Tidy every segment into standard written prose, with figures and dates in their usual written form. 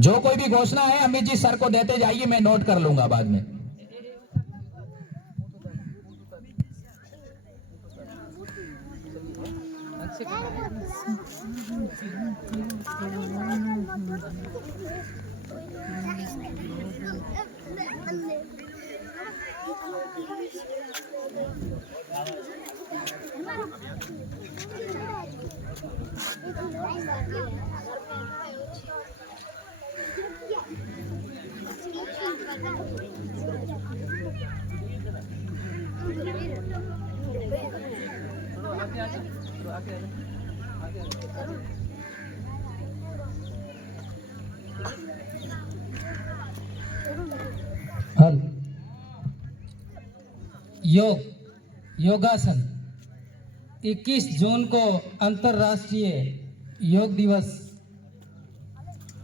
जो कोई भी घोषणा है अमित जी सर को देते जाइए, मैं नोट कर लूंगा बाद में। योगासन 21 जून को अंतर्राष्ट्रीय योग दिवस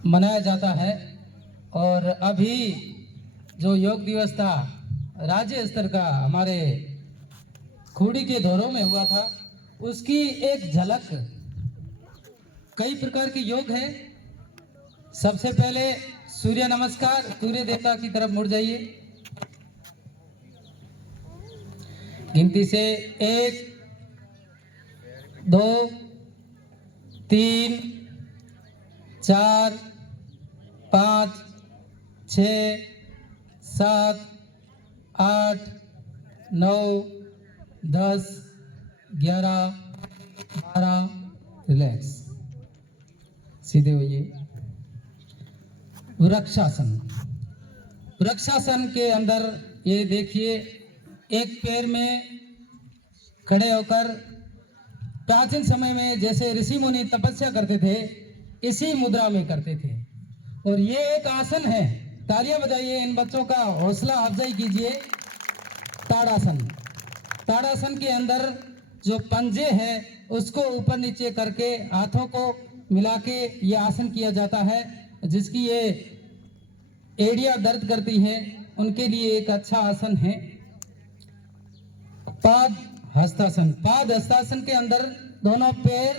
मनाया जाता है और अभी जो योग दिवस था राज्य स्तर का हमारे खूड़ी के धोरों में हुआ था, उसकी एक झलक। कई प्रकार के योग है। सबसे पहले सूर्य नमस्कार, सूर्य देवता की तरफ मुड़ जाइए। गिनती से 1 2 3 4 5 6 7 8 9 10 11 12। रिलैक्स, सीधे होइए। वृक्षासन। वृक्षासन के अंदर ये देखिए, एक पैर में खड़े होकर प्राचीन समय में जैसे ऋषि मुनि तपस्या करते थे, इसी मुद्रा में करते थे। और ये एक आसन है। तालियां बजाइए, इन बच्चों का हौसला अफजाई कीजिए। ताड़ासन। ताड़ासन के अंदर जो पंजे हैं उसको ऊपर नीचे करके हाथों को मिला के ये आसन किया जाता है। जिसकी ये एड़ियां दर्द करती है उनके लिए एक अच्छा आसन है। पाद हस्तासन। पाद हस्तासन के अंदर दोनों पैर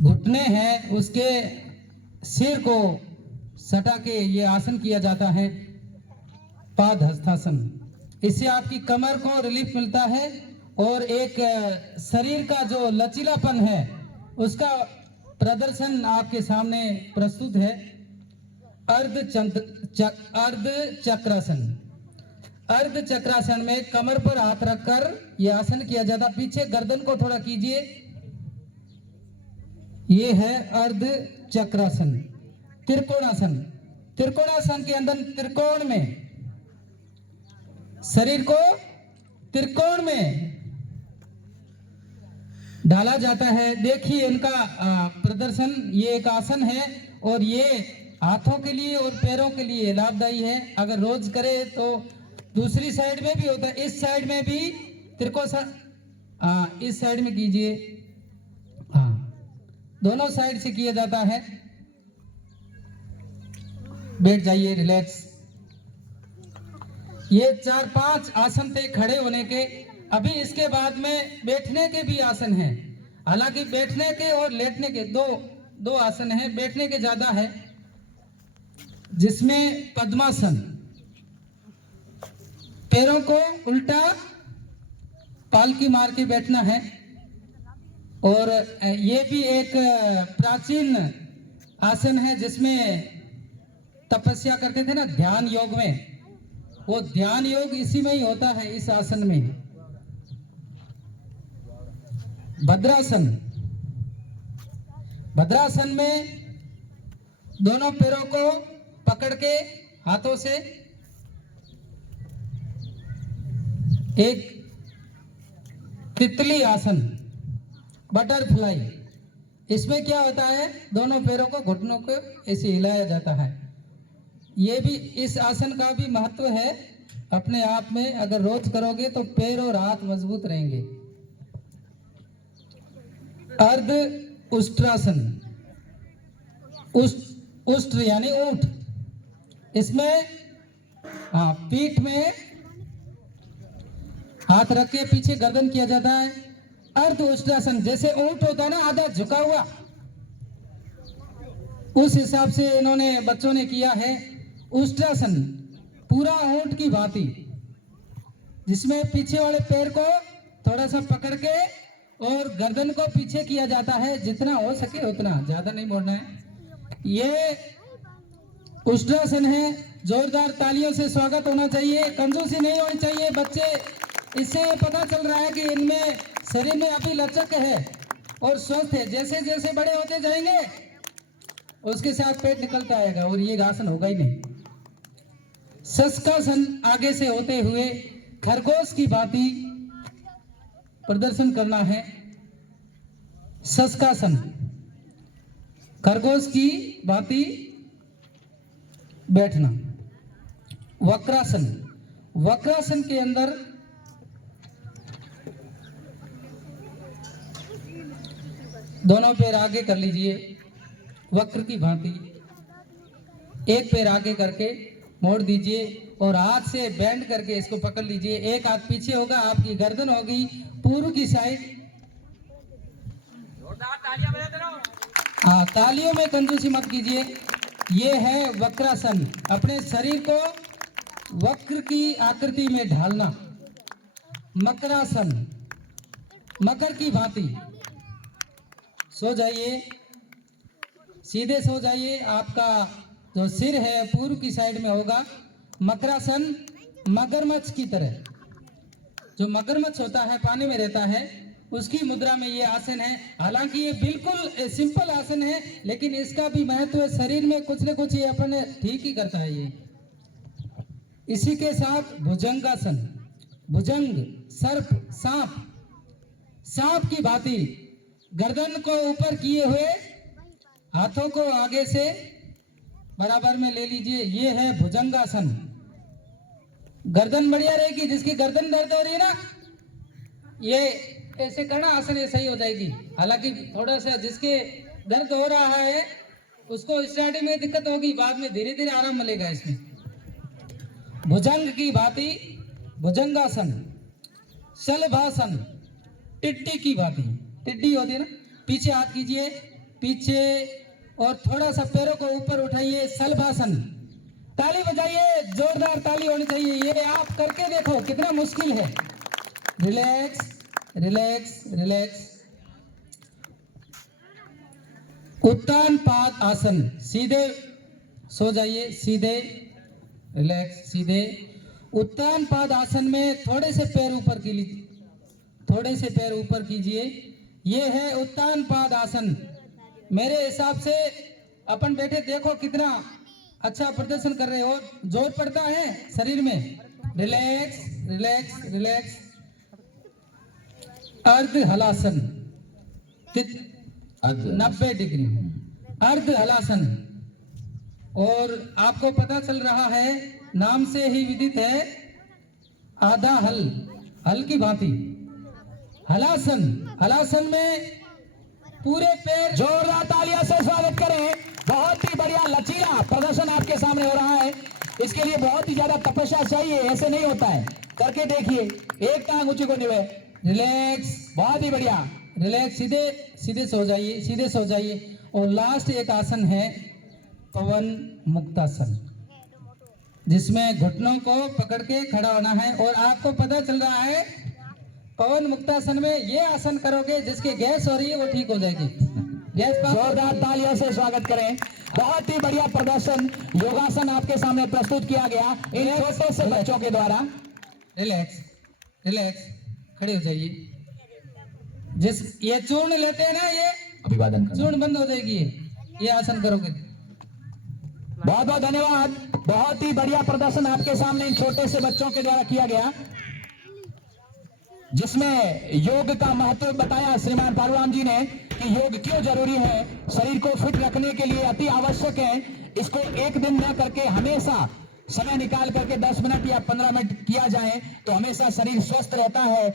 घुटने हैं, उसके सिर को सटा के ये आसन किया जाता है, पाद हस्तासन। इससे आपकी कमर को रिलीफ मिलता है और एक शरीर का जो लचीलापन है उसका प्रदर्शन आपके सामने प्रस्तुत है। अर्ध चक्रासन। अर्ध चक्रासन में कमर पर हाथ रखकर यह आसन किया जाता। पीछे गर्दन को थोड़ा कीजिए। ये है अर्ध चक्रासन। त्रिकोणासन। त्रिकोणासन के अंदर त्रिकोण में शरीर को त्रिकोण में डाला जाता है। देखिए इनका प्रदर्शन। ये एक आसन है और ये हाथों के लिए और पैरों के लिए लाभदायी है। अगर रोज करे तो दूसरी साइड में भी होता है, इस साइड में भी त्रिकोण। इस साइड में कीजिए। दोनों साइड से किया जाता है। बैठ जाइए, रिलैक्स। ये 4-5 आसन थे खड़े होने के। अभी इसके बाद में बैठने के भी आसन हैं। हालांकि बैठने के और लेटने के दो आसन हैं, बैठने के ज्यादा है। जिसमें पद्मासन। पैरों को उल्टा पालकी मार के बैठना है। और ये भी एक प्राचीन आसन है जिसमें तपस्या करते थे ना ध्यान योग में। वो ध्यान योग इसी में ही होता है, इस आसन में। भद्रासन। भद्रासन में दोनों पैरों को पकड़ के हाथों से एक तितली आसन, बटरफ्लाई। इसमें क्या होता है, दोनों पैरों को घुटनों को ऐसे हिलाया जाता है। ये भी, इस आसन का भी महत्व है अपने आप में। अगर रोज करोगे तो पैर और हाथ मजबूत रहेंगे। अर्ध उष्ट्रासन। उष्ट्र यानी ऊंट। इसमें पीठ में हाथ रख के पीछे गर्दन किया जाता है। अर्ध उष्ट्रासन जैसे ऊंट होता है ना, आधा झुका हुआ, उस हिसाब से इन्होंने बच्चों ने किया है उष्ट्रासन, पूरा ऊंट की भांति, जिसमें पीछे वाले पैर को थोड़ा सा पकड़ के और गर्दन को पीछे किया जाता है, जितना हो सके उतना, ज्यादा नहीं मोड़ना है। ये उष्ट्रासन है। जोरदार तालियों से स्वागत होना चाहिए, कंजूसी नहीं होनी चाहिए। बच्चे, इससे पता चल रहा है कि इनमें शरीर में अभी लचक है और स्वस्थ है। जैसे जैसे बड़े होते जाएंगे उसके साथ पेट निकलता आएगा और ये आसन होगा ही नहीं। शस्कासन, आगे से होते हुए खरगोश की भांति प्रदर्शन करना है। शस्कासन, खरगोश की भांति बैठना। वक्रासन, वक्रासन के अंदर दोनों पैर आगे कर लीजिए, वक्र की भांति। एक पैर आगे करके मोड़ दीजिए और हाथ से बैंड करके इसको पकड़ लीजिए। एक हाथ पीछे होगा, आपकी गर्दन होगी पूर्व की साइड। हाँ, तालियों में कंजूसी मत कीजिए। ये है वक्रासन, अपने शरीर को वक्र की आकृति में ढालना। मकरासन, मकर की भांति सो जाइए, सीधे सो जाइए। आपका जो सिर है पूर्व की साइड में होगा। मकरासन, मगरमच्छ की तरह, जो मगरमच्छ होता है पानी में रहता है, उसकी मुद्रा में ये आसन है। हालांकि ये बिल्कुल सिंपल आसन है, लेकिन इसका भी महत्व है। शरीर में कुछ न कुछ ये अपने ठीक ही करता है ये। इसी के साथ भुजंगासन, भुजंग, सर्प, सांप, सांप की भांति गर्दन को ऊपर किए हुए हाथों को आगे से बराबर में ले लीजिए। ये है भुजंगासन। गर्दन बढ़िया रहेगी। जिसकी गर्दन दर्द हो रही है ना, ये ऐसे करना, आसन ये सही हो जाएगी। हालांकि थोड़ा सा जिसके दर्द हो रहा है उसको स्टार्टिंग में दिक्कत होगी, बाद में धीरे धीरे आराम मिलेगा इसमें। भुजंग की भांति भुजंगासन। शलभासन, टिड्डी की भांति, टिड्डी होती है ना, पीछे हाथ कीजिए, पीछे, और थोड़ा सा पैरों को ऊपर उठाइए। शलभासन, ताली बजाइए, जोरदार ताली होनी चाहिए। ये आप करके देखो कितना मुश्किल है। Relax relax relax. उत्तान पाद आसन, सीधे सो जाइए, सीधे, रिलैक्स, सीधे। उत्तान पाद आसन में थोड़े से पैर ऊपर कीजिए, थोड़े से पैर ऊपर कीजिए। ये है उत्तान पाद आसन। मेरे हिसाब से अपन बैठे देखो कितना अच्छा प्रदर्शन कर रहे हो, जोर पड़ता है शरीर में। Relax relax relax. अर्ध हलासन, 90 डिग्री अर्ध हलासन। और आपको पता चल रहा है, नाम से ही विदित है, आधा हल, हल की भांति हलासन। हलासन में पूरे पैर, जोरदार तालियां से स्वागत करें। बहुत ही बढ़िया लचीला प्रदर्शन आपके सामने हो रहा है। इसके लिए बहुत ही ज्यादा तपस्या चाहिए, ऐसे नहीं होता है। करके देखिए, एक टांग ऊंची को निवे। रिलैक्स, बहुत ही बढ़िया। रिलैक्स, सीधे सीधे सो जाइए, सीधे सो जाइए। और लास्ट एक आसन है पवन मुक्तासन, जिसमें घुटनों को पकड़ के खड़ा होना है। और आपको पता चल रहा है, पवन मुक्तासन में ये आसन करोगे, जिसकी गैस हो रही है वो ठीक हो जाएगी। गैस, जोरदार तालियों से स्वागत करें। बहुत ही बढ़िया प्रदर्शन योगासन आपके सामने प्रस्तुत किया गया इन छोटे से बच्चों के द्वारा। रिलैक्स रिलैक्स, खड़े हो जाइए। जिस ये चूर्ण लेते हैं ना, ये अभिवादन करें। चूर्ण बंद हो जाएगी ये आसन करोगे। बहुत बहुत धन्यवाद। बहुत ही बढ़िया प्रदर्शन आपके सामने इन छोटे से बच्चों के द्वारा किया गया, जिसमें योग का महत्व बताया श्रीमान पारूराम जी ने कि योग क्यों जरूरी है, शरीर को फिट रखने के लिए अति आवश्यक है। इसको एक दिन न करके हमेशा समय निकाल करके 10 मिनट या 15 मिनट किया जाए तो हमेशा शरीर स्वस्थ रहता है।